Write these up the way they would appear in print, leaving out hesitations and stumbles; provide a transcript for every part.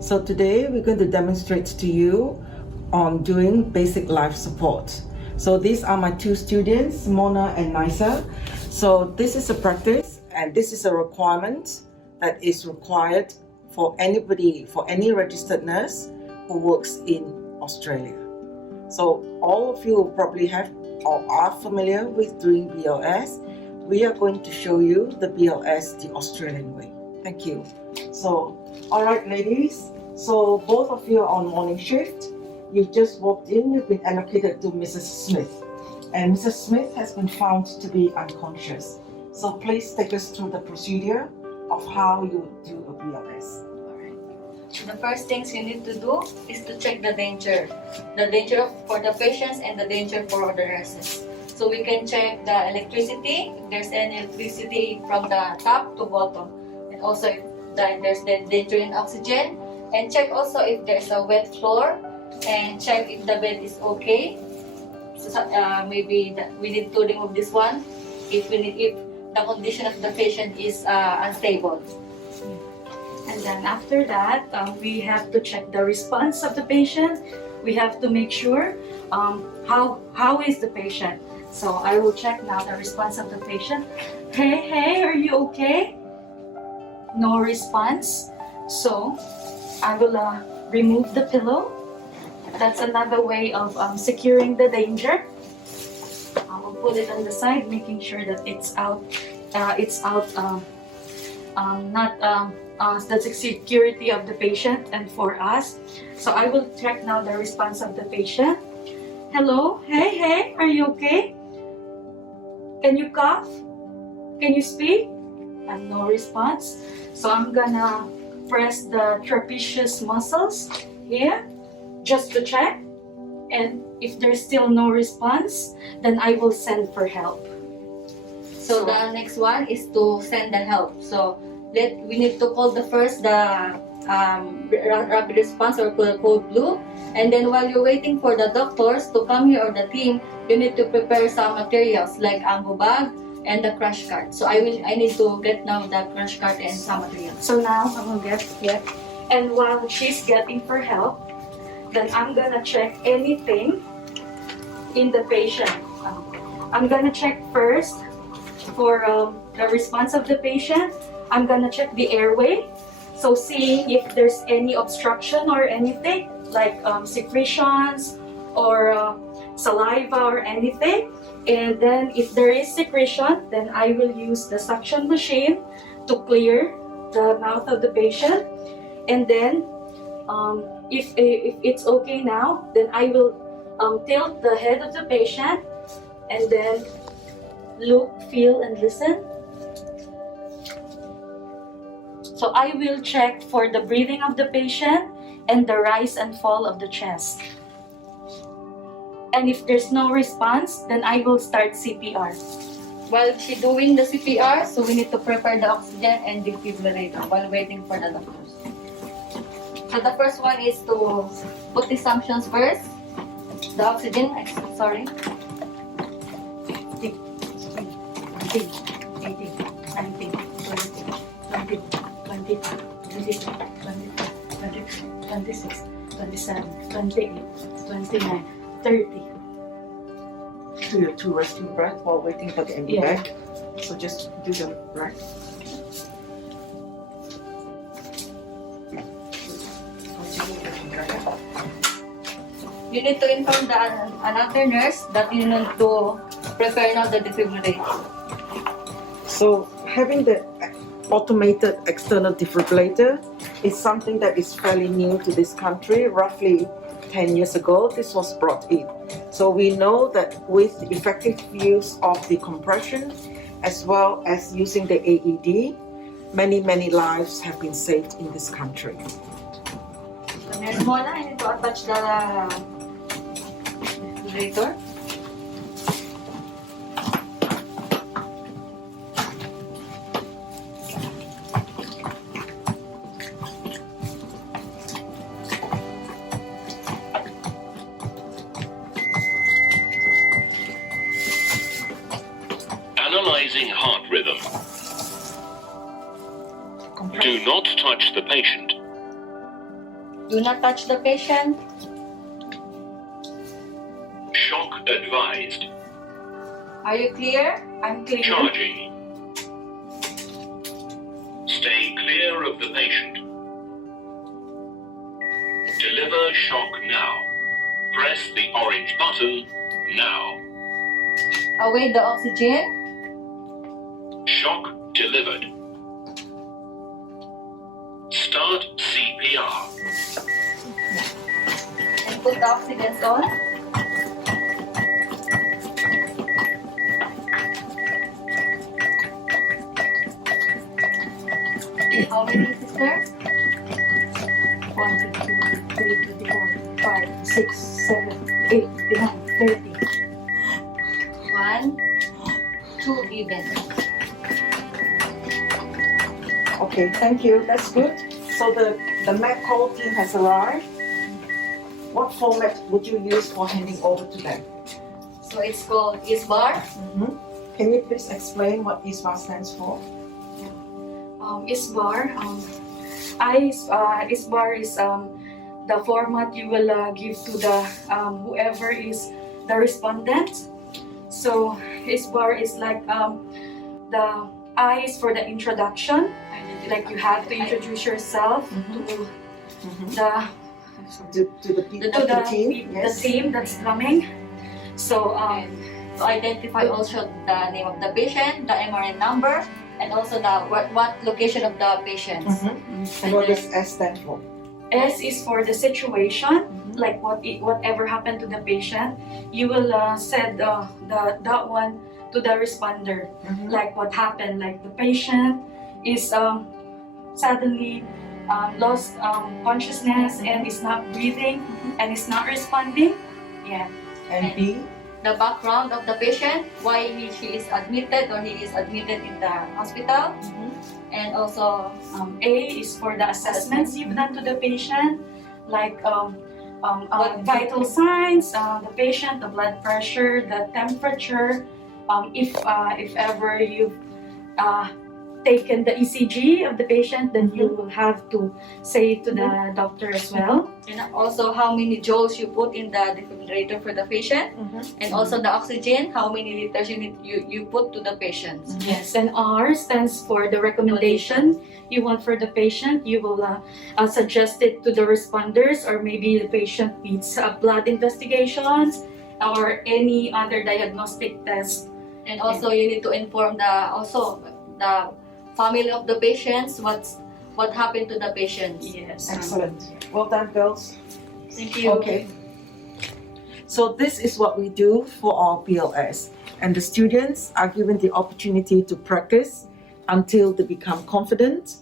So today we're going to demonstrate to you on doing basic life support. So these are my two students, Mona and Nisa. So this is a practice and this is a requirement that is required for anybody, for any registered nurse who works in Australia. So all of you probably have or are familiar with doing BLS. We are going to show you the BLS the Australian way. Thank you. So, all right, ladies. So both of you are on morning shift. You've just walked in. You've been allocated to Mrs. Smith. And Mrs. Smith has been found to be unconscious. So please take us through the procedure of how you do a BLS. The first things you need to do is to check the danger for the patients and the danger for the nurses. So we can check the electricity, if there's any electricity from the top to bottom, and also if there's the danger in oxygen, and check also if there's a wet floor, and check if the bed is okay. So, maybe we need to remove this one if the condition of the patient is unstable. And then after that, we have to check the response of the patient. We have to make sure how is the patient. So I will check now the response of the patient. Hey, are you okay? No response. So I will remove the pillow. That's another way of securing the danger. I will put it on the side, making sure that it's out. The security of the patient and for us. So I will check now the response of the patient. Hello, hey, are you okay? Can you cough? Can you speak? And no response. So I'm gonna press the trapezius muscles here just to check. And if there's still no response, then I will send for help. So the next one is to send the help. So we need to call the rapid response or code blue, and then while you're waiting for the doctors to come here or the team, you need to prepare some materials like ambo bag and the crash cart. So I need to get now the crash cart and some materials. So now I will get, and while she's getting for help, then I'm gonna check anything in the patient. I'm gonna check first for the response of the patient. I'm gonna check the airway, so seeing if there's any obstruction or anything like secretions or saliva or anything. And then if there is secretion, then I will use the suction machine to clear the mouth of the patient. And then if it's okay now, then I will tilt the head of the patient and then look, feel, and listen. So I will check for the breathing of the patient and the rise and fall of the chest. And if there's no response, then I will start CPR. While she's doing the CPR, so we need to prepare the oxygen and defibrillator while waiting for the doctors. So the first one is to put the suctions first. The oxygen, sorry. 18, 19, 20, 22, 23, 26, 27, 28, 29, 30. Do your two resting breath while waiting for the MB bag. So just do them right. You need to inform another nurse that you need to prepare now the defibrillator. So having the automated external defibrillator is something that is fairly new to this country. Roughly 10 years ago, this was brought in. So we know that with effective use of the compression as well as using the AED, many lives have been saved in this country. So Nurse Mona, I need to attach the defibrillator. Analyzing heart rhythm. Do not touch the patient. Do not touch the patient. Shock advised. Are you clear? I'm clear. Charging. Stay clear of the patient. Deliver shock now. Press the orange button now. Await the oxygen. Shock delivered. Start CPR. And put the oxygen on. How many, sister? 1, 2, 3, 4, 5, 6, 7, 8, 9, 30. 1, 2 even. Okay, thank you. That's good. So the Mac call team has arrived. What format would you use for handing over to them? So it's called ISBAR. Can you please explain what ISBAR stands for? ISBAR. ISBAR is the format you will give to the whoever is the respondent. So ISBAR is like the I is for the introduction. Like you have to introduce yourself to To the people, the team? the team that's coming. So To identify also the name of the patient, the MRN number, and also the what location of the patients. And what does S stand for? S is for the situation, like whatever happened to the patient. You will send that one to the responder, like what happened, like the patient is suddenly lost consciousness and is not breathing and is not responding. Yeah. And B? The background of the patient, why she is admitted or he is admitted in the hospital, and also A is for the assessments you've done to the patient, like vital signs, the patient, the blood pressure, the temperature. If ever you've taken the ECG of the patient, then you will have to say to the doctor as well. and also how many joules you put in the defibrillator for the patient, and also the oxygen, how many liters you put to the patients. Yes, and R stands for the recommendation you want for the patient. You will suggest it to the responders, or maybe the patient needs blood investigations or any other diagnostic test. And also you need to inform the family of the patients what happened to the patients. Yes. Excellent. Well done, girls. Thank you. Okay. So this is what we do for our BLS. And the students are given the opportunity to practice until they become confident.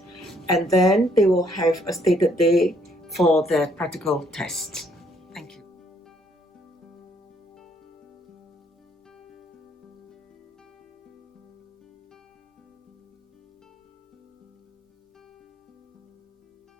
And then they will have a stated day for their practical test.